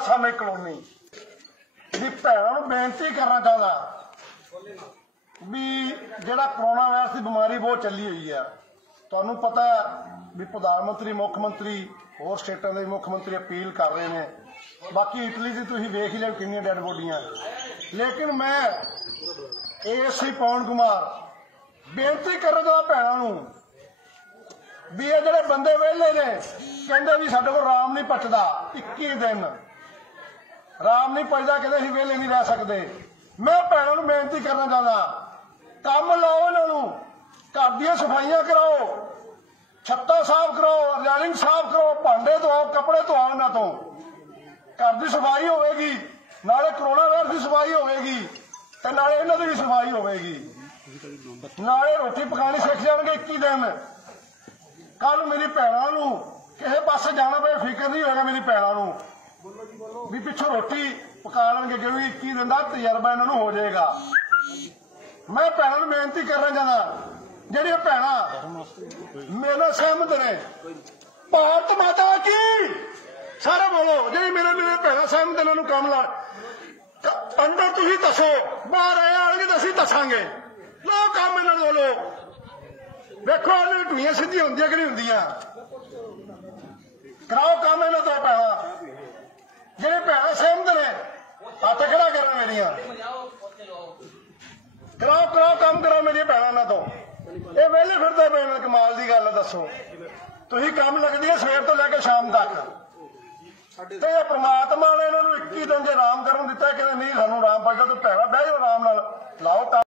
सामे colony भी भैनों नूं बेनती करना चाहता भी जिहड़ा कोरोना वायरस की बीमारी बहुत चली हुई है, तुहानूं पता भी प्रधानमंत्री मुख्यमंत्री होर स्टेटां दे मुख्यमंत्री अपील कर रहे हैं। बाकी इटली की तुसीं वेख ही लिया कितनी डैड बॉडियां। लेकिन मैं ASC पवन कुमार बेनती करना चाहता भैनों नूं भी ये जिहड़े बंदे वेले ने कहंदे भी साडे कोल राम नहीं पचदा, 21 दिन राम नहीं पचदा, कहंदे असीं वेले नहीं रह सकते। मैं भैनों नूं बेनती करना चाहता काम लाओ, इन्हों घर दी सफाइयां कराओ, छत्तां साफ कराओ, रैलिंग साफ करो, भांडे धोआओ, कपड़े धोआओ, इन्हां तो घर की सफाई होगी, नाले कोरोना वायरस की सफाई होगी, नाले इन्हां दी भी सफाई होगी, नाले रोटी पकानी सीख जाएंगे 21 दिन। कल मेरी भैनों नूं किसी पासे जाना पे फिक्र नहीं होगा, मेरी भैनों नूं भी पिछों रोटी पका लेंगे क्योंकि 21 दिन का तजर्बा इन्हों हो जाएगा। मैं भैनों नूं बेनती करना चाहता जिहड़ियां भैणां मेरे नाल सहमत ने, भारत माता की सारे बोलो, जी मेरे भैणां सहमत इन्हों काम ला अंदर तुसीं दसो, बाहर आए आएंगे तो असीं दसांगे, लो काम इन्हों बोलो। देखो ढूंढियां सीधियां होंदियां कि नहीं होंदियां, कराओ काम इन्हों तो भैणां जिहड़े भैणां सहमत ने हत्थ खड़ा करो, मेरियां कराओ काम कराओ मेरी भैणां इन्हां तो। ये वेले फिरदे पे ने, कमाल की गल दसो, तुसीं काम लगदी है सवेर तो लैके शाम तक, ते परमात्मा ने इन्हों 21 दिन जे आराम करन दिता, कहते नहीं सानूं आराम पचदा, तो भैणां बह जाओ आराम नाल लाओ।